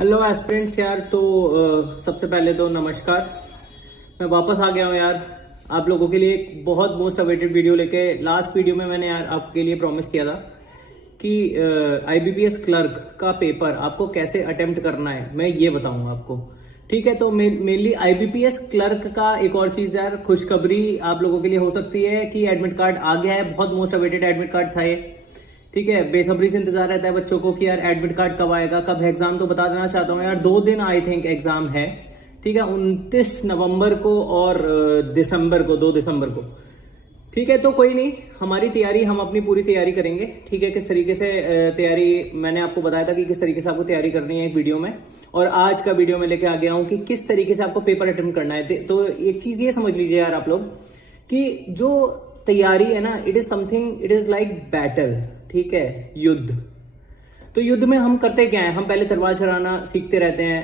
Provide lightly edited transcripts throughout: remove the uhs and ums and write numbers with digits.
Hello aspirants यार। तो सबसे पहले तो नमस्कार। मैं वापस आ गया हूँ यार आप लोगों के लिए एक बहुत मोस्ट अवेटेड वीडियो लेके। लास्ट वीडियो में मैंने यार आपके लिए प्रॉमिस किया था कि आईबीपीएस क्लर्क का पेपर आपको कैसे अटेम्प्ट करना है, मैं ये बताऊंगा आपको। ठीक है, तो मेनली आईबीपीएस क्लर्क का एक और चीज यार, खुशखबरी आप लोगों के लिए हो सकती है कि एडमिट कार्ड आ गया है। बहुत मोस्ट अवेटेड एडमिट कार्ड था ये। ठीक है, बेसब्री से इंतजार रहता है बच्चों को कि यार एडमिट कार्ड कब आएगा, कब है एग्जाम। तो बता देना चाहता हूँ यार, 2 दिन आई थिंक एग्जाम है। ठीक है, 29 नवंबर को और दिसंबर को, 2 दिसंबर को। ठीक है, तो कोई नहीं, हमारी तैयारी, हम अपनी पूरी तैयारी करेंगे। ठीक है, किस तरीके से तैयारी, मैंने आपको बताया था कि किस तरीके से आपको तैयारी करनी है एक वीडियो में। और आज का वीडियो में लेके आ गया हूं कि किस तरीके से आपको पेपर अटेम्प्ट करना है। तो एक चीज ये समझ लीजिए यार आप लोग कि जो तैयारी है ना, it is something, it is like battle. ठीक है, युद्ध। तो युद्ध में हम करते क्या है, हम पहले तलवार चलाना सीखते रहते हैं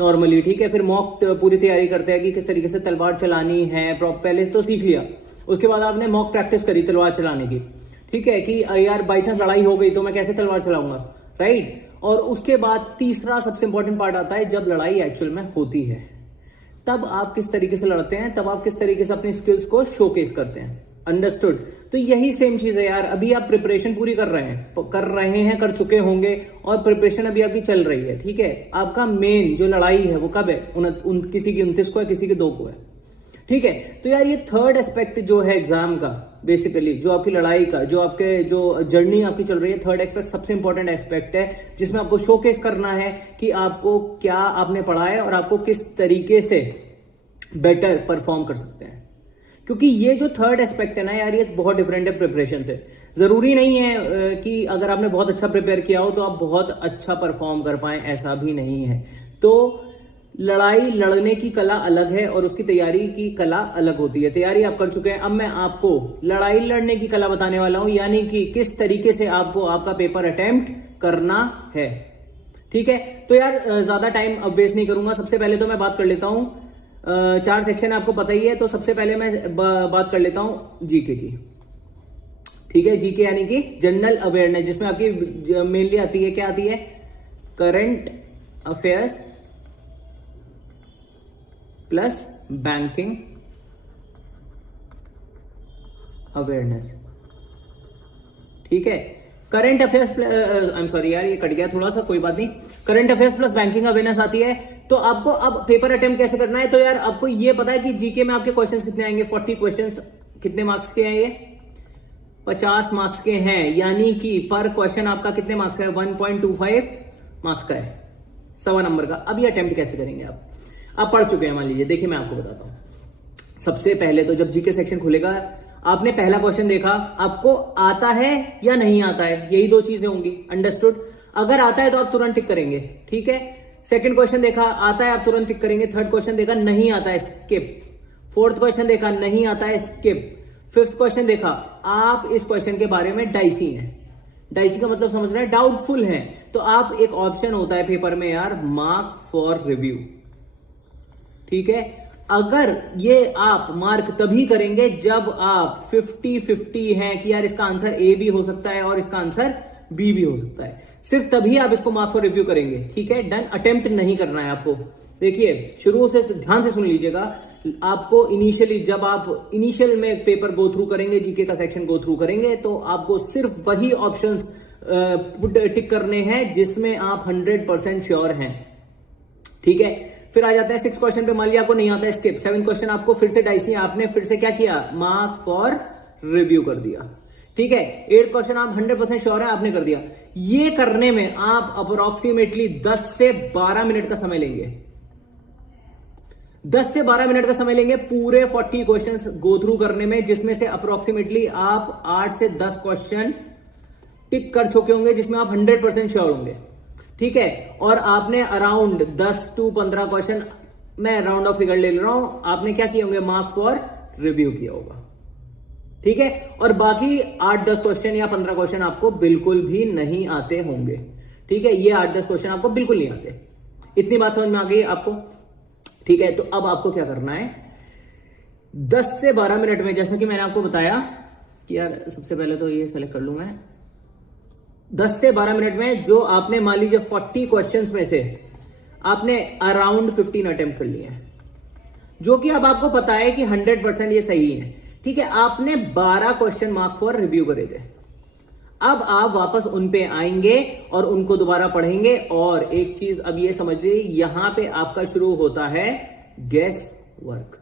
नॉर्मली। ठीक है, फिर मॉक पूरी तैयारी करते हैं कि किस तरीके से तलवार चलानी है। पहले तो सीख लिया, उसके बाद आपने मॉक प्रैक्टिस करी तलवार चलाने की। ठीक है, कि यार बाई चांस लड़ाई हो गई तो मैं कैसे तलवार चलाऊंगा, राइट। और उसके बाद तीसरा सबसे इंपॉर्टेंट पार्ट आता है, जब लड़ाई एक्चुअल में होती है तब आप किस तरीके से लड़ते हैं, तब आप किस तरीके से अपनी स्किल्स को शोकेस करते हैं। अंडरस्टूड। तो यही सेम चीज है यार। अभी आप प्रिपरेशन पूरी कर रहे हैं, कर चुके होंगे, और प्रिपरेशन अभी आपकी चल रही है। ठीक है, आपका मेन जो लड़ाई है वो कब है, किसी की 29 को है, किसी की 2 को है। ठीक है, तो यार ये थर्ड एस्पेक्ट जो है एग्जाम का, बेसिकली जो आपकी लड़ाई का, जो आपके जो जर्नी आपकी चल रही है, थर्ड एस्पेक्ट सबसे इंपॉर्टेंट एस्पेक्ट है, जिसमें आपको शोकेस करना है कि आपको क्या आपने पढ़ा है और आपको किस तरीके से बेटर परफॉर्म कर सकते हैं। क्योंकि ये जो थर्ड एस्पेक्ट है ना यार, ये बहुत डिफरेंट है प्रिपरेशन से। जरूरी नहीं है कि अगर आपने बहुत अच्छा प्रिपेयर किया हो तो आप बहुत अच्छा परफॉर्म कर पाए, ऐसा भी नहीं है। तो लड़ाई लड़ने की कला अलग है और उसकी तैयारी की कला अलग होती है। तैयारी आप कर चुके हैं, अब मैं आपको लड़ाई लड़ने की कला बताने वाला हूं, यानी कि किस तरीके से आपको आपका पेपर अटेम्प्ट करना है। ठीक है, तो यार ज्यादा टाइम अब वेस्ट नहीं करूंगा। सबसे पहले तो मैं बात कर लेता हूं, 4 सेक्शन आपको पता ही है, तो सबसे पहले मैं बात कर लेता हूं जीके की। ठीक है, जीके यानी कि जनरल अवेयरनेस, जिसमें आपकी मेनली आती है, क्या आती है, current affairs plus banking awareness. ठीक है, current affairs, I am sorry यार ये कट गया थोड़ा सा, कोई बात नहीं। Current affairs plus banking awareness आती है। तो आपको अब पेपर अटेम्प्ट कैसे करना है, तो यार आपको ये पता है कि जीके में आपके क्वेश्चंस कितने आएंगे, 40 क्वेश्चंस। कितने मार्क्स के हैं ये, 50 मार्क्स के हैं, यानी कि पर क्वेश्चन आपका कितने मार्क्स का है, 1.25 मार्क्स का है, 1.25 नंबर का। अब ये अटेम्प्ट कैसे करेंगे आप पढ़ चुके हैं मान लीजिए। देखिए मैं आपको बताता हूं। सबसे पहले तो जब जीके सेक्शन खुलेगा, आपने पहला क्वेश्चन देखा, आपको आता है या नहीं आता है, यही 2 चीजें होंगी। अंडरस्टूड। अगर आता है तो आप तुरंत टिक करेंगे। ठीक है, सेकंड क्वेश्चन देखा, आता है, आप तुरंत टिक करेंगे। थर्ड क्वेश्चन देखा, नहीं आता है, स्किप। फोर्थ क्वेश्चन देखा, नहीं आता है, स्किप। फिफ्थ क्वेश्चन देखा, आप इस क्वेश्चन के बारे में डाइसी हैं। डाइसी का मतलब समझ रहे हैं, डाउटफुल हैं, तो आप, एक ऑप्शन होता है पेपर में यार, मार्क फॉर रिव्यू। ठीक है, अगर ये आप मार्क तभी करेंगे जब आप 50-50 हैं कि यार इसका आंसर ए भी हो सकता है और इसका आंसर बी भी हो सकता है, सिर्फ तभी आप इसको मार्क फॉर रिव्यू करेंगे। ठीक है, डन। अटेम्प्ट नहीं करना है आपको। देखिए शुरू से ध्यान से सुन लीजिएगा। आपको इनिशियली, जब आप इनिशियल में पेपर गो थ्रू करेंगे, जीके का सेक्शन गो थ्रू करेंगे, तो आपको सिर्फ वही ऑप्शंस टिक करने हैं जिसमें आप 100% श्योर हैं। ठीक है, फिर आ जाता है 6 क्वेश्चन पे, मान लिया आपको नहीं आता है, स्किप। 7 क्वेश्चन आपको फिर से डाइसी, आपने फिर से क्या किया, मार्क फॉर रिव्यू कर दिया। ठीक है, 8 क्वेश्चन आप 100% श्योर है, आपने कर दिया। ये करने में आप अप्रोक्सीमेटली 10 से 12 मिनट का समय लेंगे। 10 से 12 मिनट का समय लेंगे पूरे 40 क्वेश्चंस गो थ्रू करने में, जिसमें से अप्रोक्सीमेटली आप 8 से 10 क्वेश्चन टिक कर चुके होंगे, जिसमें आप 100% श्योर होंगे। ठीक है, और आपने अराउंड 10 to 15 क्वेश्चन, मैं राउंड ऑफ फिगर ले रहा हूं, आपने क्या किए होंगे, मार्क फॉर रिव्यू किया होगा। ठीक है, और बाकी 8-10 क्वेश्चन या 15 क्वेश्चन आपको बिल्कुल भी नहीं आते होंगे। ठीक है, ये 8-10 क्वेश्चन आपको बिल्कुल नहीं आते। इतनी बात समझ में आ गई आपको। ठीक है, तो अब आपको क्या करना है, 10 से 12 मिनट में, जैसा कि मैंने आपको बताया कि यार सबसे पहले तो ये सेलेक्ट कर लूं मैं, 10 से 12 मिनट में जो आपने मान लीजिए 40 क्वेश्चंस में से आपने अराउंड 15 अटेम्प्ट कर लिए हैं, जो कि अब आपको पता है कि 100% ये सही है। ठीक है, आपने 12 क्वेश्चन मार्क फॉर रिव्यू करे थे। अब आप वापस उन पे आएंगे और उनको दोबारा पढ़ेंगे। और एक चीज अब ये समझ लीजिए, यहां पे आपका शुरू होता है गेस वर्क।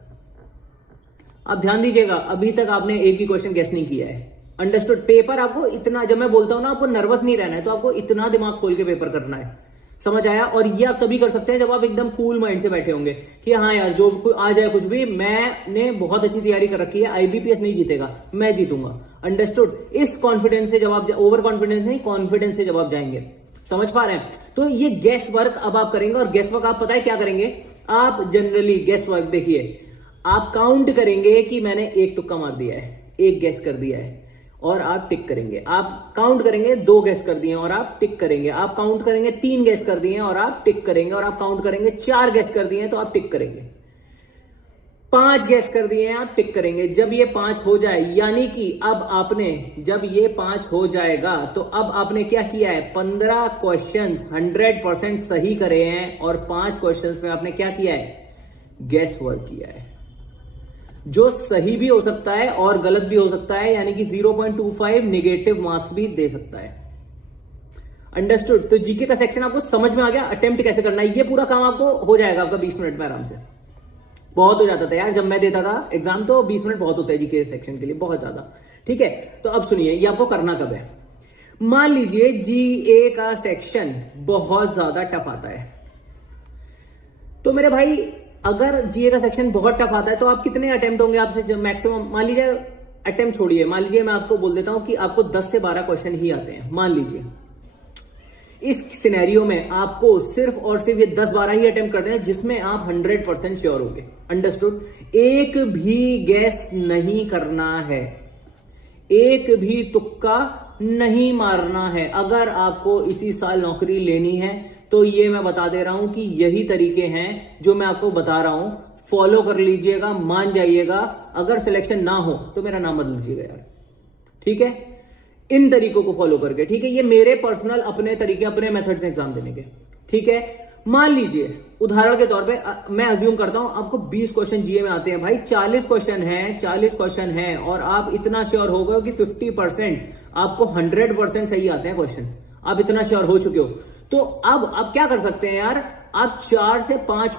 आप ध्यान दीजिएगा, अभी तक आपने एक भी क्वेश्चन गेस नहीं किया है। अंडरस्टूड? पेपर आपको इतना, जब मैं बोलता हूं ना आपको नर्वस नहीं रहना है, तो आपको इतना दिमाग खोल के पेपर करना है। समझ आया? और ये आप तभी कर सकते हैं जब आप एकदम कूल माइंड से बैठे होंगे कि हाँ यार जो आ जाए कुछ भी, मैंने बहुत अच्छी तैयारी कर रखी है, आईबीपीएस नहीं जीतेगा, मैं जीतूंगा। अंडरस्टूड? इस कॉन्फिडेंस से जब आप, ओवर कॉन्फिडेंस नहीं, कॉन्फिडेंस से जब आप जाएंगे। समझ पा रहे हैं? तो ये गेस वर्क अब आप करेंगे। और गेस वर्क आप पता है क्या करेंगे? आप जनरली गेस वर्क देखिए, आप काउंट करेंगे कि मैंने एक तुक्का मार दिया है, एक गेस कर दिया है, और आप टिक करेंगे। आप काउंट करेंगे 2 गेस कर दिए और आप टिक करेंगे। आप काउंट करेंगे 3 गेस कर दिए और आप टिक करेंगे। और आप काउंट करेंगे 4 गेस कर दिए तो आप टिक करेंगे। 5 गेस कर दिए हैं, आप टिक करेंगे। जब ये 5 हो जाए, यानी कि अब आपने, जब ये 5 हो जाएगा तो अब आपने क्या किया है? 15 क्वेश्चंस 100% सही करे हैं और 5 क्वेश्चंस में आपने क्या किया है? गेस वर्क किया है, जो सही भी हो सकता है और गलत भी हो सकता है, यानी कि 0.25 नेगेटिव मार्क्स भी दे सकता है। अंडरस्टूड? तो जीके का सेक्शन आपको समझ में आ गया, अटेम्प्ट कैसे करना है। ये पूरा काम आपको हो जाएगा आपका 20 मिनट में आराम से। बहुत हो जाता था यार, जब मैं देता था एग्जाम तो 20 मिनट बहुत होता है जीके सेक्शन के लिए, बहुत ज्यादा। ठीक है, तो अब सुनिए, ये आपको करना कब है। मान लीजिए जीए का सेक्शन बहुत ज्यादा टफ आता है, तो मेरे भाई अगर जीए का सेक्शन बहुत टफ आता है तो आप कितने अटेम्प्ट होंगे आपसे मैक्सिमम? मान लीजिए अटेम्प्ट छोड़िए, मान लीजिए मैं आपको बोल देता हूं कि आपको 10 से 12 क्वेश्चन ही आते हैं। मान लीजिए इस सिनेरियो में आपको सिर्फ और सिर्फ ये 10-12 ही अटेम्प्ट करने हैं, जिसमें आप 100% श्योर होंगे। अंडरस्टूड? एक भी गैस नहीं करना है, एक भी तुक्का नहीं मारना है। अगर आपको इसी साल नौकरी लेनी है तो ये मैं बता दे रहा हूं कि यही तरीके हैं जो मैं आपको बता रहा हूं, फॉलो कर लीजिएगा, मान जाइएगा। अगर सिलेक्शन ना हो तो मेरा नाम बदल दीजिएगा यार। ठीक है, इन तरीकों को फॉलो करके। ठीक है, ये मेरे पर्सनल अपने तरीके, अपने मेथड से एग्जाम देने के। ठीक है, मान लीजिए उदाहरण के तौर पे मैं अज्यूम करता हूं आपको 20 क्वेश्चन जीए में आते हैं। भाई 40 क्वेश्चन हैं, 40 क्वेश्चन हैं और आप इतना श्योर हो गए कि 50% आपको 100% सही आते हैं क्वेश्चन, आप इतना श्योर हो चुके हो। तो अब आप क्या कर सकते हैं यार, आप 4 से 5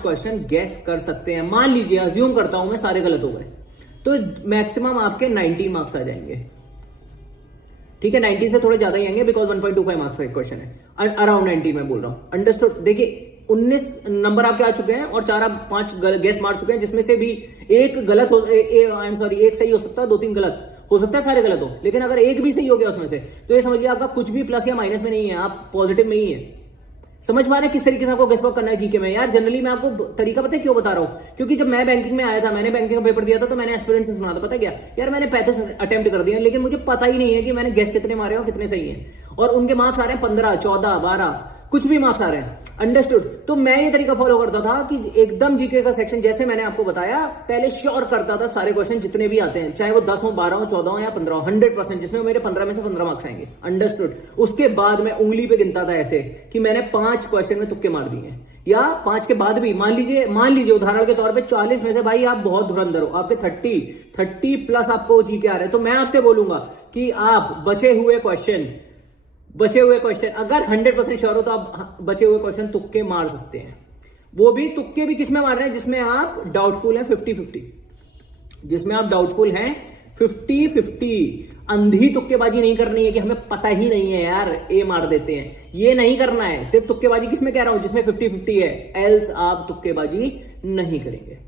क्वेश्चन गैस कर सकते हैं। मान लीजिए, अज्यूम करता हूं मैं सारे गलत हो गए, तो मैक्सिमम आपके 90 मार्क्स आ जाएंगे। ठीक है, 90 से थोड़े ज्यादा ही आएंगे, बिकॉज 1.25 मार्क्स का एक क्वेश्चन है, अराउंड 90 मैं बोल रहा हूं। अंडरस्टूड? देखिए 19 नंबर आपके आ चुके हैं और 4-5 गैस मार चुके हैं, जिसमें से भी एक गलत हो, एक सही हो सकता है, 2-3 गलत हो सकता है, सारे गलत हो। लेकिन अगर एक भी सही हो गया उसमें से, तो ये समझिए आपका कुछ भी प्लस या माइनस में नहीं है, आप पॉजिटिव में ही है। समझ पा रहे हैं किस तरीके से आपको गेस वर्क करना है जीके में? यार जनरली मैं आपको तरीका पता है क्यों बता रहा हूं? क्योंकि जब मैं बैंकिंग में आया था, मैंने बैंकिंग का पेपर दिया था, तो मैंने एस्पिरेंट से सुना था, पता क्या यार, मैंने 35 अटेम्प्ट कर दिए, लेकिन मुझे पता ही नहीं है कि मैंने गेस कितने मारे और कितने सही हैं। और उनके मार्क्स आ रहे हैं 15, 14, 12, कुछ भी मार्क्स आ रहे हैं। अंडरस्टूड? तो मैं ये तरीका फॉलो करता था कि एकदम जीके का सेक्शन जैसे मैंने आपको बताया, पहले श्योर करता था सारे क्वेश्चन जितने भी आते हैं, चाहे वो 10 हो, 12 हो, 14 हो या 15 हो, 100%, जिसमें मेरे 15 में से 15 मार्क्स आएंगे। अंडरस्टूड? उसके बाद मैं उंगली पे गिनता था ऐसे कि मैंने 5 क्वेश्चन में तुक्के मार दिए हैं, या 5 के बाद भी मान लीजिए उदाहरण के तौर पे 40 में से भाई आप बहुत धुरंधर हो, आपके 30 प्लस आपको जीके आ रहे हैं, तो मैं आपसे बोलूंगा कि आप बचे हुए क्वेश्चन अगर 100% श्योर हो तो आप बचे हुए क्वेश्चन तुक्के मार सकते हैं। वो भी तुक्के भी किसमें मार रहे हैं? जिसमें आप डाउटफुल हैं 50-50, जिसमें आप डाउटफुल हैं 50-50। अंधी तुक्केबाजी नहीं करनी है कि हमें पता ही नहीं है यार, ए मार देते हैं, ये नहीं करना है। सिर्फ तुक्केबाजी किसमें कह रहा हूं? जिसमें 50-50 है, एल्स आप तुक्केबाजी नहीं करेंगे।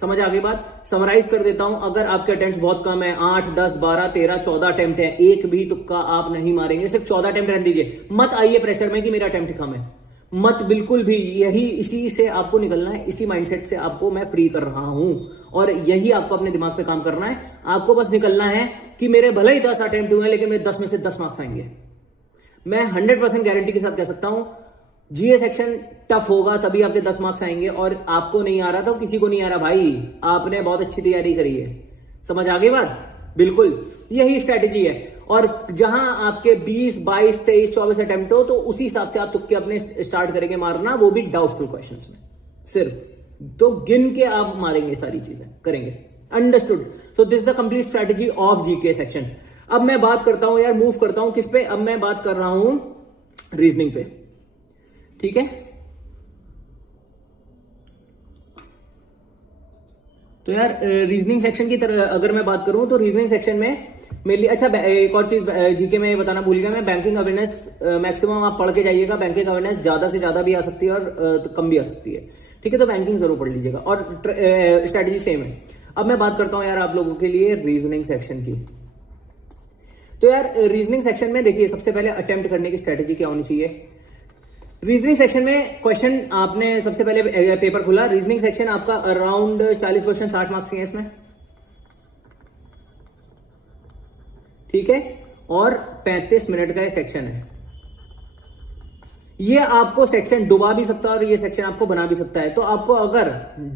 समझ आ गई बात? समराइज कर देता हूं, अगर आपके अटेम्प्ट बहुत कम है, 8, 10, 12, 13, 14 अटेम्प्ट है, एक भी तुक्का आप नहीं मारेंगे, सिर्फ 14 अटेम्प्ट रहने दीजिए। मत आइए प्रेशर में कि मेरा अटेम्प्ट कम है, मत बिल्कुल भी। इसी से आपको निकलना है, इसी माइंडसेट से आपको मैं फ्री कर रहा हूं, और यही आपको अपने दिमाग पे काम करना है। आपको बस निकलना है कि मेरे भले ही 10 अटेम्प्ट हुए, लेकिन मेरे 10 में से 10 मार्क्स आएंगे। मैं 100% गारंटी के साथ कह सकता हूं, जीए सेक्शन टफ होगा तभी आपके 10 मार्क्स आएंगे, और आपको नहीं आ रहा तो किसी को नहीं आ रहा भाई, आपने बहुत अच्छी तैयारी करी है। समझ आ गई बात? बिल्कुल यही स्ट्रैटेजी है। और जहां आपके 20, 22, 23, 24 अटेम्प्ट हो तो उसी हिसाब से आप तुक्के अपने स्टार्ट करेंगे मारना, वो भी डाउटफुल क्वेश्चंस में सिर्फ। तो गिन के आप मारेंगे, सारी चीजें करेंगे। Understood? So this is the complete strategy of GK section. अब मैं बात करता हूं यार, मूव करता हूं किस पे, अब मैं बात कर रहा हूं रीजनिंग पे। ठीक है, तो यार रीजनिंग सेक्शन की तरह अगर मैं बात करूं तो रीजनिंग सेक्शन में मेरे लिए अच्छा एक और चीज जीके में बताना भूल गया मैं, बैंकिंग अवेयरनेस मैक्सिमम आप पढ़ के जाइएगा। बैंकिंग अवेयरनेस ज्यादा से ज्यादा भी आ सकती है और कम भी आ सकती है। ठीक है, तो बैंकिंग जरूर पढ़ लीजिएगा और स्ट्रेटेजी सेम है। अब मैं बात करता हूं यार आप लोगों के लिए रीजनिंग सेक्शन की। तो यार रीजनिंग सेक्शन में देखिए, सबसे पहले अटेम्प्ट करने की स्ट्रेटेजी क्या होनी चाहिए। रीजनिंग सेक्शन में क्वेश्चन आपने सबसे पहले पेपर खुला, रीजनिंग सेक्शन आपका अराउंड 40 क्वेश्चन 60 मार्क्स के हैं इसमें। ठीक है, और 35 मिनट का सेक्शन है। ये आपको सेक्शन डुबा भी सकता है और ये सेक्शन आपको बना भी सकता है। तो आपको अगर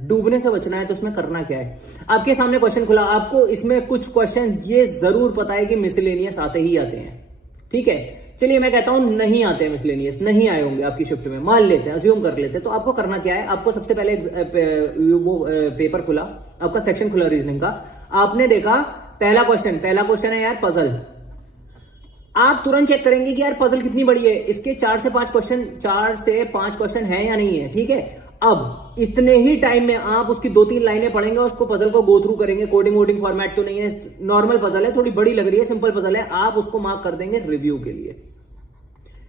डूबने से बचना है तो उसमें करना क्या है, आपके सामने क्वेश्चन खुला, आपको इसमें कुछ क्वेश्चन ये जरूर पता है कि मिसलेनियस आते ही आते हैं। ठीक है, चलिए मैं कहता हूं नहीं आते हैं मिसलेनियस, नहीं आए होंगे आपकी शिफ्ट में, मान लेते हैं, अज्यूम कर लेते हैं। तो आपको करना क्या है, आपको सबसे पहले वो पेपर खुला, आपका सेक्शन खुला रीजनिंग का, आपने देखा पहला क्वेश्चन है यार पजल। आप तुरंत चेक करेंगे कि यार पजल कितनी बड़ी है, इसके 4 से 5 क्वेश्चन है या नहीं है। ठीक है, अब इतने ही टाइम में आप उसकी 2-3 लाइनें पढ़ेंगे और उसको पजल को गो थ्रू करेंगे। कोडिंग वोडिंग फॉर्मेट तो नहीं है, नॉर्मल पजल है, थोड़ी बड़ी लग रही है, सिंपल पजल है, आप उसको मार्क कर देंगे रिव्यू के लिए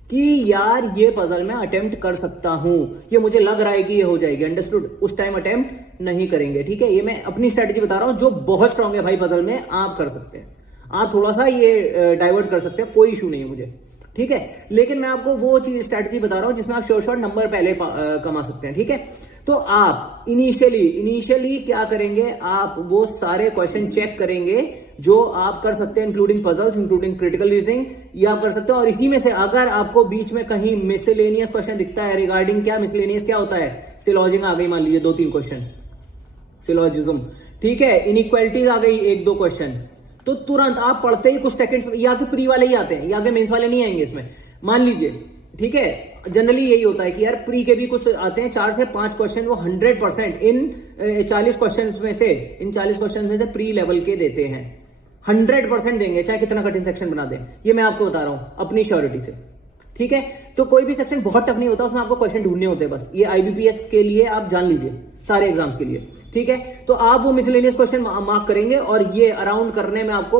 कि यार ये पजल मैं अटेम्प्ट कर सकता हूं, ये मुझे लग रहा है कि ये हो जाएगी। अंडरस्टूड? उस टाइम अटेम्प्ट नहीं करेंगे। ठीक है, ये मैं अपनी स्ट्रेटजी बता रहा हूं, जो बहुत स्ट्रांग है भाई पजल में, आप कर सकते हैं, आप थोड़ा सा ये डाइवर्ट कर सकते हैं, कोई इशू नहीं है मुझे। ठीक है, लेकिन मैं आपको वो चीज स्ट्रेटजी बता रहा हूं जिसमें आप शॉर्ट नंबर पहले कमा सकते हैं। ठीक है, तो आप इनिशियली क्या करेंगे, आप वो सारे क्वेश्चन चेक करेंगे जो आप कर सकते हैं, including puzzles, including critical reasoning, ये आप कर सकते हैं। और इसी में से अगर आपको बीच में कहीं मिसलेनियस क्वेश्चन दिखता है रिगार्डिंग क्या, मिसलेनियस क्या होता है, सिलॉजिंग आ गई मान लीजिए 2-3 क्वेश्चन, सिलॉजिज्म, ठीक है, इनइक्वालिटीज आ गई 1-2 क्वेश्चन, तो तुरंत आप पढ़ते ही कुछ सेकंड्स, या के प्री वाले ही आते हैं, या के मेंस वाले नहीं आएंगे इसमें, मान लीजिए। ठीक है, जनरली यही होता है कि यार प्री के भी कुछ आते हैं 4 से 5 क्वेश्चन, वो 100% इन 40 क्वेश्चन में से प्री लेवल के देते हैं, 100% देंगे, चाहे कितना कठिन सेक्शन बना दें। ये मैं आपको बता रहा हूं अपनी श्योरिटी से। ठीक है, तो कोई भी सेक्शन बहुत टफ नहीं होता, उसमें आपको क्वेश्चन ढूंढने होते हैं बस। ये आईबीपीएस के लिए आप जान लीजिए, सारे एग्जाम्स के लिए। ठीक है, तो आप वो मिसलेनियस क्वेश्चन मार्क करेंगे और ये अराउंड करने में आपको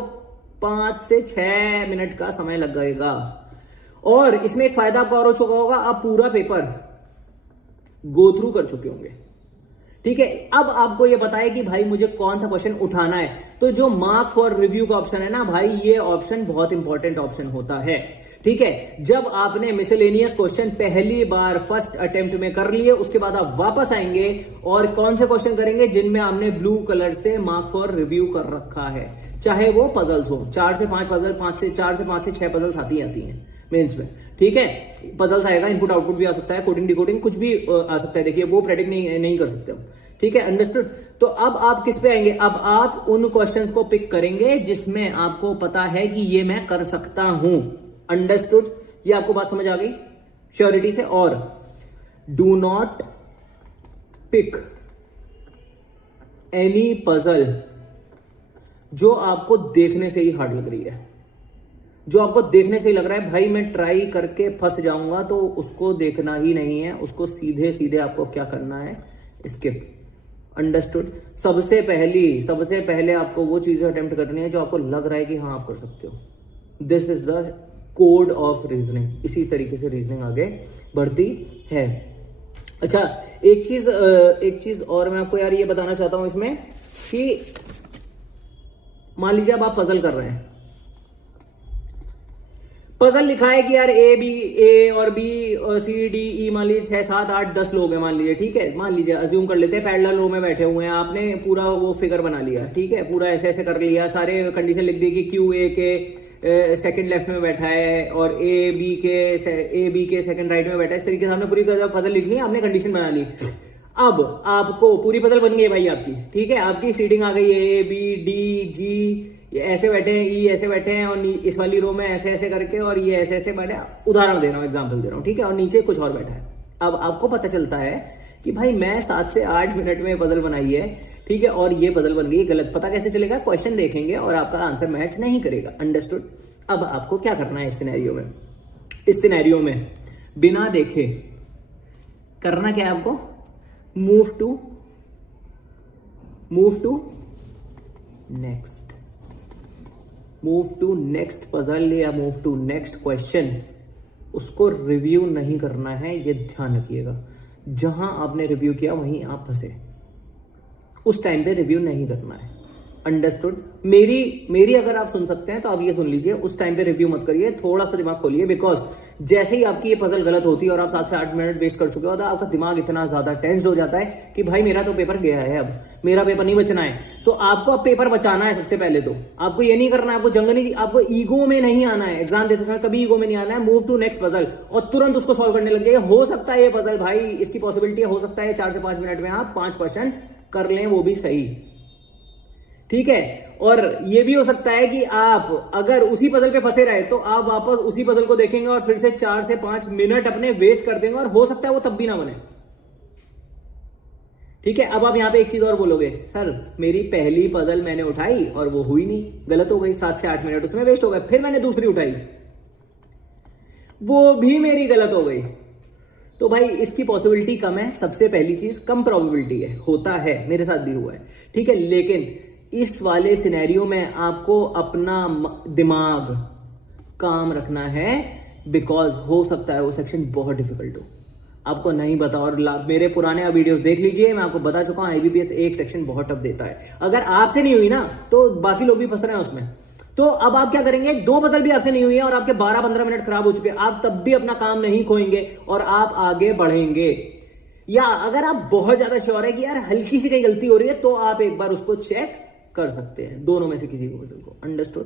5 से 6 मिनट का समय लग जाएगा। और इसमें एक फायदा आपको और हो चुका होगा, आप पूरा पेपर गो थ्रू कर चुके होंगे। ठीक है, अब आपको ये पता है कि भाई मुझे कौन सा क्वेश्चन उठाना है। तो जो मार्क फॉर रिव्यू का ऑप्शन है ना भाई, ये ऑप्शन बहुत इंपॉर्टेंट ऑप्शन होता है। ठीक है, जब आपने मिसलेनियस क्वेश्चन पहली बार फर्स्ट अटेम्प्ट में कर लिए, उसके बाद आप वापस आएंगे और कौन से क्वेश्चन करेंगे जिनमें आपने ब्लू कलर से मार्क फॉर रिव्यू कर रखा है, चाहे वो पजल्स हो, 4 से 5 पजल, 4 से 5 से 6 पजल्स आती हैं मेंस में। ठीक है, पजल्स आएगा, इनपुट आउटपुट भी आ सकता है, कोडिंग डिकोडिंग कुछ भी आ सकता है। देखिए वो प्रेडिक्ट नहीं कर सकते हम। ठीक है, अंडरस्टूड? तो अब आप किस पे आएंगे, अब आप उन क्वेश्चंस को पिक करेंगे जिसमें आपको पता है कि ये मैं कर सकता हूं। अंडरस्टूड? ये आपको बात समझ आ गई श्योरिटी से। और do not pick any puzzle जो आपको देखने से ही हार्ड लग रही है, जो आपको देखने से ही लग रहा है भाई मैं ट्राई करके फंस जाऊंगा, तो उसको देखना ही नहीं है, उसको सीधे सीधे आपको क्या करना है, स्किप। अंडरस्टूड? सबसे पहले आपको वो चीजें अटेम्प्ट करनी है जो आपको लग रहा है कि हाँ आप कर सकते हो। This is the code of reasoning. इसी तरीके से रीजनिंग आगे बढ़ती है। अच्छा, एक चीज और मैं आपको यार ये बताना चाहता हूं इसमें कि मान लीजिए अब आप पजल कर रहे हैं, पजल लिखा है कि यार ए और बी और सी डी ई, मान लीजिए 6, 7, 8, 10 लोग हैं मान लीजिए। ठीक है, मान लीजिए अज्यूम कर लेते हैं पैरेलल रो में बैठे हुए हैं, आपने पूरा वो फिगर बना लिया। ठीक है, पूरा ऐसे कर लिया, सारे कंडीशन लिख दी कि क्यू ए के सेकंड लेफ्ट में बैठा है और ए बी के सेकंड राइट में बैठा है। इस तरीके से हमने पूरी पजल लिख ली, आपने कंडीशन बना ली। अब आपको पूरी पजल बन गई भाई आपकी। ठीक है, आपकी सीटिंग आ गई, ए बी डी जी ये ऐसे बैठे हैं, ये ऐसे बैठे हैं, और इस वाली रो में ऐसे ऐसे करके, और ये ऐसे ऐसे बैठे, उदाहरण दे रहा हूँ, एग्जाम्पल दे रहा हूँ, ठीक है, और नीचे कुछ और बैठा है। अब आपको पता चलता है कि भाई मैं 7 से 8 मिनट में पजल बनाई है, ठीक है, और ये पजल बन गई गलत। पता कैसे चलेगा? क्वेश्चन देखेंगे और आपका आंसर मैच नहीं करेगा। अंडरस्टूड? अब आपको क्या करना है इस सिनेरियो में? इस सिनेरियो में बिना देखे करना क्या है आपको? Move to next, move to next puzzle या मूव टू नेक्स्ट क्वेश्चन। उसको रिव्यू नहीं करना है, ये ध्यान रखिएगा। जहां आपने रिव्यू किया वहीं आप फंसे, उस टाइम पे रिव्यू नहीं करना है। अंडरस्टूड? मेरी अगर आप सुन सकते हैं तो आप ये सुन लीजिए, उस टाइम पे रिव्यू मत करिए, थोड़ा सा दिमाग खोलिए। बिकॉज जैसे ही आपकी ये पजल गलत होती है और आप 7 से 8 मिनट वेस्ट कर चुके हो, तो आपका दिमाग इतना ज्यादा टेंस्ड हो जाता है कि भाई मेरा तो पेपर गया है, अब मेरा पेपर नहीं बचना है। तो आपको अब पेपर बचाना है। सबसे पहले तो आपको ये नहीं करना है, आपको जंग नहीं, आपको ईगो में नहीं आना है। एग्जाम देते समय कभी ईगो में नहीं आना है। मूव टू नेक्स्ट पजल और तुरंत उसको सॉल्व करने लग जाइए। हो सकता है ये पजल, भाई इसकी पॉसिबिलिटी हो सकता है 4 से 5 मिनट में आप 5 क्वेश्चन कर लें, वो भी सही, ठीक है। और ये भी हो सकता है कि आप अगर उसी पजल पे फंसे रहे तो आप वापस उसी पजल को देखेंगे और फिर से 4 से 5 मिनट अपने वेस्ट कर देंगे, और हो सकता है वो तब भी ना बने, ठीक है। अब आप यहां पे एक चीज और बोलोगे, सर मेरी पहली पजल मैंने उठाई और वो हुई नहीं, गलत हो गई, 7 से 8 मिनट उसमें वेस्ट हो गए। फिर मैंने दूसरी उठाई, वो भी मेरी गलत हो गई। तो भाई इसकी पॉसिबिलिटी कम है। सबसे पहली चीज, कम प्रोबेबिलिटी है, होता है, मेरे साथ भी हुआ है, ठीक है। लेकिन इस वाले सिनेरियो में आपको अपना दिमाग काम रखना है, बिकॉज हो सकता है वो सेक्शन बहुत डिफिकल्ट हो, आपको नहीं पता। और मेरे पुराने वीडियोस देख लीजिए, मैं आपको बता चुका हूं आईबीपीएस एक सेक्शन बहुत टफ देता है। अगर आपसे नहीं हुई ना तो बाकी लोग भी फंस रहे हैं उसमें। तो अब आप क्या करेंगे? 2 पजल भी आपसे नहीं हुई है और आपके 12-15 मिनट खराब हो चुके हैं, आप तब भी अपना काम नहीं खोएंगे और आप आगे बढ़ेंगे। या अगर आप बहुत ज्यादा श्योर है कि यार हल्की सी कहीं गलती हो रही है, तो आप एक बार उसको चेक कर सकते हैं, दोनों में से किसी पजल को। अंडरस्टूड?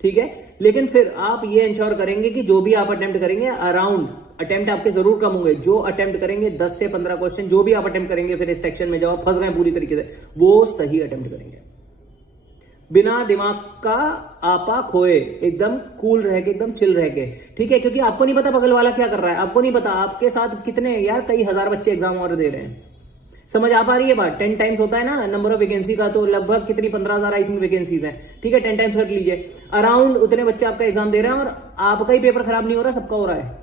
ठीक है। लेकिन फिर आप ये इंश्योर करेंगे कि जो भी आप अटेम्प्ट करेंगे, अराउंड अटेम्प्ट आपके जरूर कम होंगे। जो अटेम्प्ट करेंगे 10 से 15 क्वेश्चन जो भी आप अटेम्प्ट करेंगे फिर इस सेक्शन में जब आप फंस गए पूरी तरीके से, वो सही अटेम्प्ट करेंगे, बिना दिमाग का आपा खोए, एकदम कूल रह के, एकदम चिल रह के, ठीक है। क्योंकि आपको नहीं पता बगल वाला क्या कर रहा है, आपको नहीं पता आपके साथ कितने, यार कई हजार बच्चे एग्जाम और दे रहे हैं। समझ आ पा रही है बात? 10 टाइम्स होता है ना नंबर ऑफ वैकेंसी का, तो लगभग कितनी 15,000 आई थिंक वैकेंसीज हैं, ठीक है। 10 टाइम्स कर लीजिए, अराउंड उतने बच्चे आपका एग्जाम दे रहे हैं और आपका ही पेपर खराब नहीं हो रहा, सबका हो रहा है।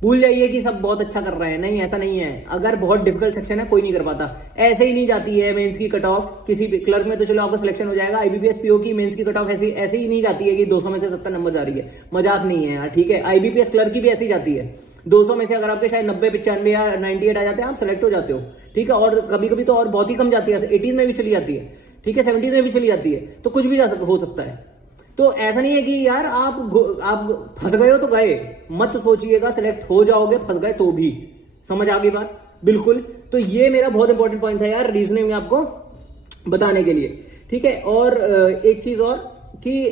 भूल जाइए कि सब बहुत अच्छा कर रहे हैं, नहीं ऐसा नहीं है। अगर बहुत डिफिकल्ट सेक्शन है कोई नहीं कर पाता, ऐसे ही नहीं जाती है मेंस की कट ऑफ। किसी भी क्लर्क में तो चलो आपका सिलेक्शन हो जाएगा, आईबीपीएस पीओ की मेंस की कट ऑफ ऐसे ही नहीं जाती है कि 200 में से 70 नंबर जा रही है, मजाक नहीं है यार, ठीक है। आईबीपीएस क्लर्क की भी ऐसी जाती है, 200 में से अगर आपके शायद 90, 95 या 98 आ जाते हैं, आप सेलेक्ट हो जाते हो, ठीक है। और कभी कभी तो और बहुत ही कम जाती है, 80 में भी चली जाती है, ठीक है, 70 में भी चली जाती है, तो कुछ भी हो सकता है। तो ऐसा नहीं है कि यार आप फंस गए हो तो गए, मत सोचिएगा सिलेक्ट हो जाओगे, फंस गए तो भी। समझ आ गई बात? बिल्कुल। तो ये मेरा बहुत इंपॉर्टेंट पॉइंट था यार रीजनिंग में आपको बताने के लिए, ठीक है। और एक चीज और कि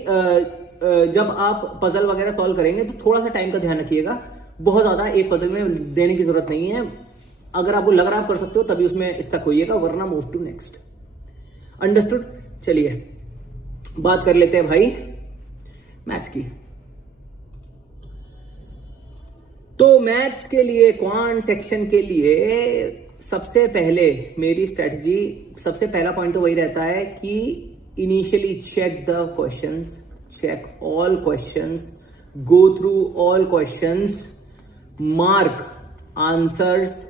जब आप पजल वगैरह सॉल्व करेंगे तो थोड़ा सा टाइम का ध्यान रखिएगा, बहुत ज्यादा एक पजल में देने की जरूरत नहीं है। अगर आपको लग रहा है आप कर सकते हो तभी उसमें स्टक होइएगा, वरना मूव टू नेक्स्ट। अंडरस्टूड? चलिए बात कर लेते हैं भाई मैथ्स की। तो मैथ्स के लिए, क्वांट सेक्शन के लिए सबसे पहले मेरी स्ट्रेटजी, सबसे पहला पॉइंट तो वही रहता है कि initially check the questions, check all questions, go through all questions, mark answers.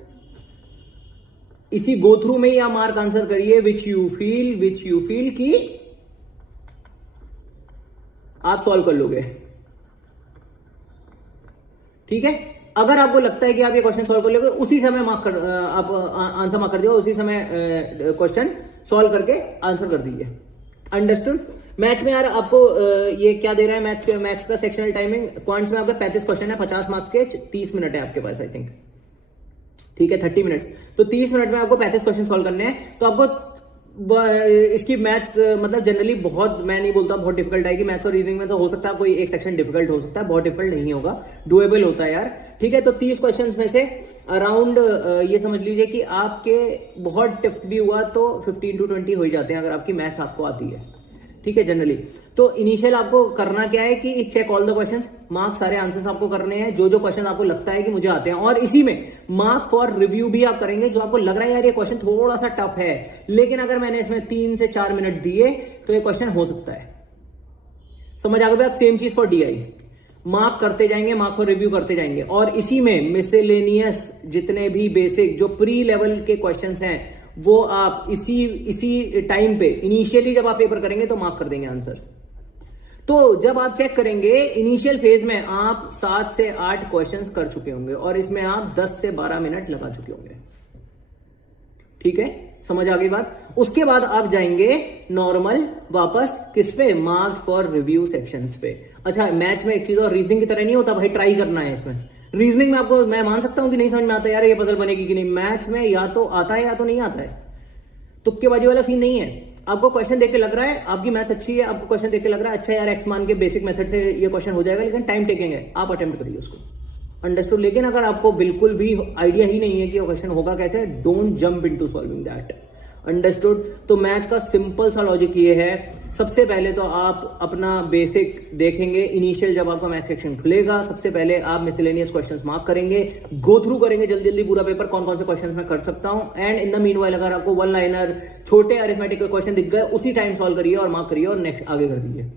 इसी गो थ्रू में ही आप मार्क आंसर करिए विच यू फील कि आप सॉल्व कर लोगे, ठीक है। अगर आपको लगता है कि आप ये क्वेश्चन सॉल्व कर लोगे, उसी समय आप आंसर मार्क कर दिए, उसी समय क्वेश्चन सॉल्व करके आंसर कर दीजिए। अंडरस्टूड? मैथ्स में यार आपको ये क्या दे रहा है, मैथ्स का सेक्शनल टाइमिंग, क्वांट्स में आपका 35 क्वेश्चन है, 50 मार्क्स के, 30 मिनट है आपके पास आई थिंक, ठीक है, 30 मिनट्स। तो 30 मिनट में आपको 35 क्वेश्चन सॉल्व करने हैं। तो आपको इसकी मैथ्स मतलब जनरली बहुत, मैं नहीं बोलता बहुत डिफिकल्ट आएगी मैथ्स और रीजनिंग में, तो हो सकता है कोई एक सेक्शन डिफिकल्ट हो सकता है, बहुत डिफिकल्ट नहीं होगा, डुएबल होता है यार, ठीक है। तो 30 क्वेश्चंस में से अराउंड ये समझ लीजिए कि आपके बहुत टफ भी हुआ तो 15 to 20 हो ही जाते हैं, अगर आपकी मैथ्स आपको आती है, ठीक है, जनरली। तो इनिशियल आपको करना क्या है कि check all the questions, mark सारे आंसर्स आपको करने हैं जो जो क्वेश्चन आपको लगता है कि मुझे आते हैं, और इसी में मार्क फॉर रिव्यू भी आप करेंगे जो आपको लग रहा है यार ये क्वेश्चन थोड़ा सा टफ है, लेकिन अगर मैंने इसमें 3 से 4 मिनट दिए तो ये क्वेश्चन हो सकता है। समझ आ गई बात? सेम चीज फॉर डीआई, मार्क करते जाएंगे, मार्क फॉर रिव्यू करते जाएंगे, और इसी में मिसलेनियस जितने भी बेसिक जो प्री लेवल के क्वेश्चंस हैं वो आप इसी टाइम पे इनिशियली जब आप पेपर करेंगे तो मार्क कर देंगे आंसर्स। तो जब आप चेक करेंगे इनिशियल फेज में आप 7 से 8 क्वेश्चंस कर चुके होंगे और इसमें आप 10 से 12 मिनट लगा चुके होंगे। ठीक है, समझ आ गई बात? उसके बाद आप जाएंगे नॉर्मल वापस किस पे? मार्क फॉर रिव्यू सेक्शंस पे। अच्छा, मैथ्स में एक चीज और, रीजनिंग की तरह नहीं होता भाई, ट्राई करना है इसमें। रीजनिंग में आपको मैं मान सकता हूं कि नहीं समझ में आता यार ये पजल बनेगी कि नहीं, मैथ्स में या तो आता है या तो नहीं आता है, तुक्केबाजी वाला सीन नहीं है। आपको क्वेश्चन देख के लग रहा है आपकी मैथ अच्छी है, आपको क्वेश्चन देख के लग रहा है अच्छा यार एक्स मान के बेसिक मेथड से ये क्वेश्चन हो जाएगा, लेकिन टाइम टेकिंग है, आप अटेम्प्ट करिए उसको, अंडरस्टूड। लेकिन अगर आपको बिल्कुल भी आइडिया ही नहीं है कि वो क्वेश्चन होगा कैसे, don't jump into solving that, understood. तो मैथ्स का सिंपल सा लॉजिक ये है, सबसे पहले तो आप अपना बेसिक देखेंगे, इनिशियल जब आपका मैथ सेक्शन खुलेगा सबसे पहले आप मिसलेनियस क्वेश्चंस मार्क करेंगे, गो थ्रू करेंगे जल्दी जल्दी पूरा पेपर, कौन कौन से क्वेश्चंस मैं कर सकता हूं, एंड इन द मीनवाइल अगर आपको वन लाइनर छोटे अरिथमेटिक के क्वेश्चन दिख गए उसी टाइम सॉल्व करिए और मार्क करिए और नेक्स्ट आगे कर दीजिए।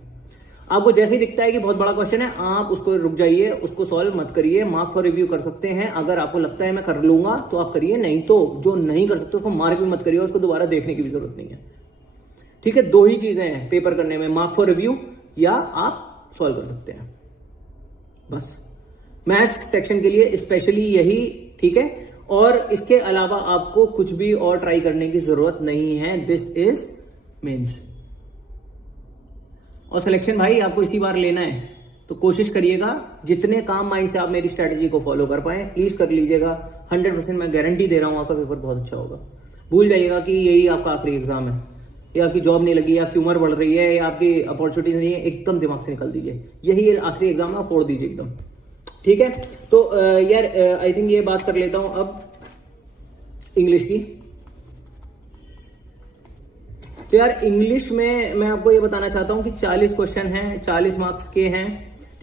आपको जैसे ही दिखता है कि बहुत बड़ा क्वेश्चन है आप उसको रुक जाइए, उसको सॉल्व मत करिए, मार्क फॉर रिव्यू कर सकते हैं। अगर आपको लगता है मैं कर लूंगा तो आप करिए, नहीं तो जो नहीं कर सकते उसको मार्क भी मत करिए, उसको दोबारा देखने की भी जरूरत नहीं है। ठीक है, 2 ही चीजें हैं पेपर करने में, मार्क फॉर रिव्यू या आप सॉल्व कर सकते हैं, बस मैथ्स सेक्शन के लिए स्पेशली यही। ठीक है, और इसके अलावा आपको कुछ भी और ट्राई करने की जरूरत नहीं है, दिस इज मेंस। और सिलेक्शन भाई आपको इसी बार लेना है तो कोशिश करिएगा जितने काम माइंड से आप मेरी स्ट्रेटेजी को फॉलो कर पाए प्लीज कर लीजिएगा, 100% मैं गारंटी दे रहा हूं आपका पेपर बहुत अच्छा होगा। भूल जाइएगा कि यही आपका आखिरी एग्जाम है, या आपकी जॉब नहीं लगी, या आपकी उम्र बढ़ रही है, या आपकी अपॉर्चुनिटी नहीं है, एकदम दिमाग से निकल दीजिए, यही आखिरी एग्जाम है, फोड़ दीजिए एकदम। ठीक है, तो यार आई थिंक ये बात कर लेता हूं अब इंग्लिश की। तो यार इंग्लिश में मैं आपको ये बताना चाहता हूं कि 40 क्वेश्चन हैं, 40 मार्क्स के हैं,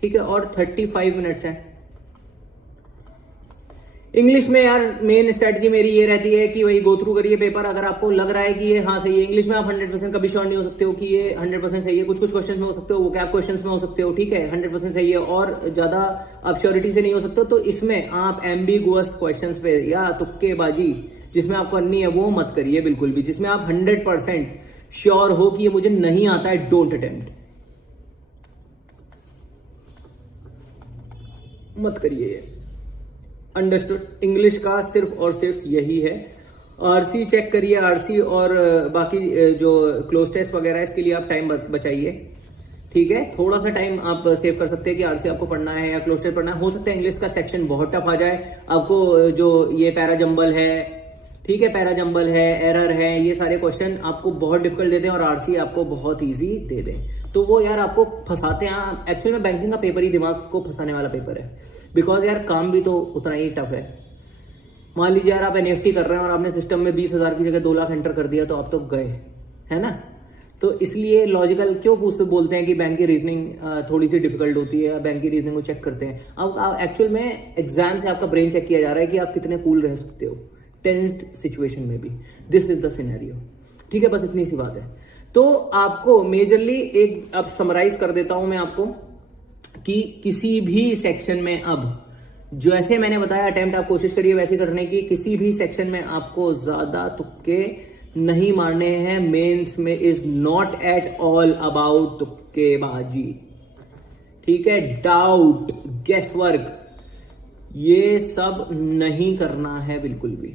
ठीक है, और 35 मिनट्स हैं। इंग्लिश में यार मेन स्ट्रेटजी मेरी ये रहती है कि वही गो थ्रू करिए पेपर, अगर आपको लग रहा है कि ये हाँ सही है। इंग्लिश में आप 100% कभी श्योर नहीं हो सकते हो कि ये 100% सही है, कुछ कुछ क्वेश्चन में हो सकते हो, वो कैप क्वेश्चन में हो सकते हो, ठीक है, 100% सही है, और ज्यादा आप श्योरिटी से नहीं हो सकते। तो इसमें आप एम्बिगुअस क्वेश्चंस पे या तुक्केबाजी जिसमें आपको करनी है वो मत करिए बिल्कुल भी। जिसमें आप 100% श्योर हो कि ये मुझे नहीं आता है, डोंट अटेम्प्ट, मत करिए ये, अंडरस्टूड। इंग्लिश का सिर्फ और सिर्फ यही है। आरसी चेक करिए, आरसी और बाकी जो क्लोज टेस्ट वगैरह है इसके लिए आप टाइम बचाइए, ठीक है। थोड़ा सा टाइम आप सेव कर सकते हैं कि आरसी आपको पढ़ना है या क्लोज टेस्ट पढ़ना है। हो सकता है इंग्लिश का सेक्शन बहुत टफ आ जाए आपको, जो ये पैरा जंबल है, ठीक है, पैरा जंबल है, एरर है, ये सारे क्वेश्चन आपको बहुत डिफिकल्ट दे दें और आरसी आपको बहुत इजी दे दें, तो वो यार आपको फंसाते हैं। एक्चुअल में बैंकिंग का पेपर ही दिमाग को फंसाने वाला पेपर है, बिकॉज यार काम भी तो उतना ही टफ है। मान लीजिए यार आप एनएफटी कर रहे हैं और आपने सिस्टम में 20,000 की जगह 2 लाख एंटर कर दिया, तो आप तो गए, है ना। तो इसलिए लॉजिकल क्यों बोलते हैं कि बैंक की रीजनिंग थोड़ी सी डिफिकल्ट होती है, बैंक की रीजनिंग को चेक करते हैं। अब एक्चुअल में एग्जाम से आपका ब्रेन चेक किया जा रहा है कि आप कितने कूल रह सकते हो टेंस्ड सिचुएशन में भी। दिस इज द सिनेरियो, ठीक है, बस इतनी सी बात है। तो आपको मेजरली एक अब समराइज कर देता हूं मैं आपको कि किसी भी सेक्शन में अब जैसे मैंने बताया अटेम्प्ट आप कोशिश करिए वैसे करने की। किसी भी सेक्शन में आपको ज्यादा तुक्के नहीं मारने हैं। मेंस में is not at all about तुक्केबाजी, ठीक है, डाउट, गेस वर्क, ये सब नहीं करना है बिल्कुल भी।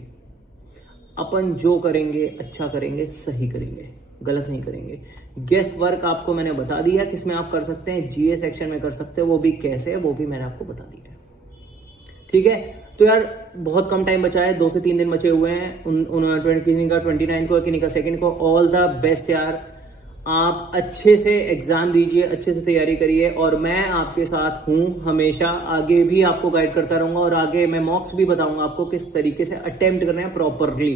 अपन जो करेंगे अच्छा करेंगे, सही करेंगे, गलत नहीं करेंगे। गेस वर्क आपको मैंने बता दिया किसमें आप कर सकते हैं, जीए सेक्शन में कर सकते हैं, वो भी कैसे, वो भी मैंने आपको बता दिया है, ठीक है। तो यार बहुत कम टाइम बचा है, 2 से 3 दिन बचे हुए हैं, 29 को, किन्हीं का 2 को। ऑल द बेस्ट यार, आप अच्छे से एग्जाम दीजिए, अच्छे से तैयारी करिए, और मैं आपके साथ हूं हमेशा, आगे भी आपको गाइड करता रहूंगा, और आगे मैं मॉक्स भी बताऊंगा आपको किस तरीके से अटेम्प्ट करना है प्रॉपरली,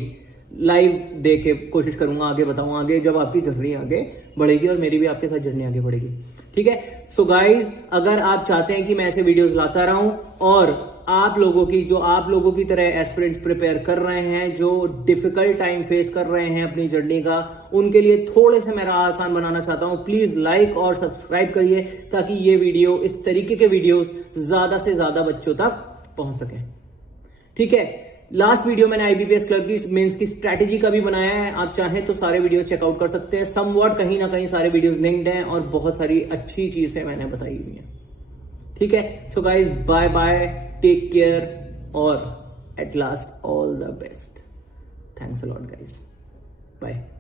लाइव दे के कोशिश करूंगा, आगे बताऊंगा, आगे जब आपकी जर्नी आगे बढ़ेगी और मेरी भी आपके साथ जर्नी आगे बढ़ेगी। ठीक है, सो गाइज अगर आप चाहते हैं कि मैं ऐसे वीडियोस लाता रहूं और आप लोगों की तरह एस्पिरेंट्स प्रिपेयर कर रहे हैं, जो डिफिकल्ट टाइम फेस कर रहे हैं अपनी जर्नी का, उनके लिए थोड़े से मैं राह आसान बनाना चाहता हूं। प्लीज लाइक और सब्सक्राइब करिए ताकि ये वीडियो, इस तरीके के वीडियोस ज्यादा से ज्यादा बच्चों तक पहुंच सके। ठीक है, लास्ट वीडियो मैंने आईबीपीएस क्लर्क की मेंस की स्ट्रैटेजी का भी बनाया है, आप चाहें तो सारे वीडियोस चेकआउट कर सकते हैं। समवॉट कहीं ना कहीं सारे वीडियोस लिंक्ड हैं और बहुत सारी अच्छी चीजें मैंने बताई हुई हैं। ठीक है, so guys bye bye, take care और at last all the best. Thanks a lot guys, bye.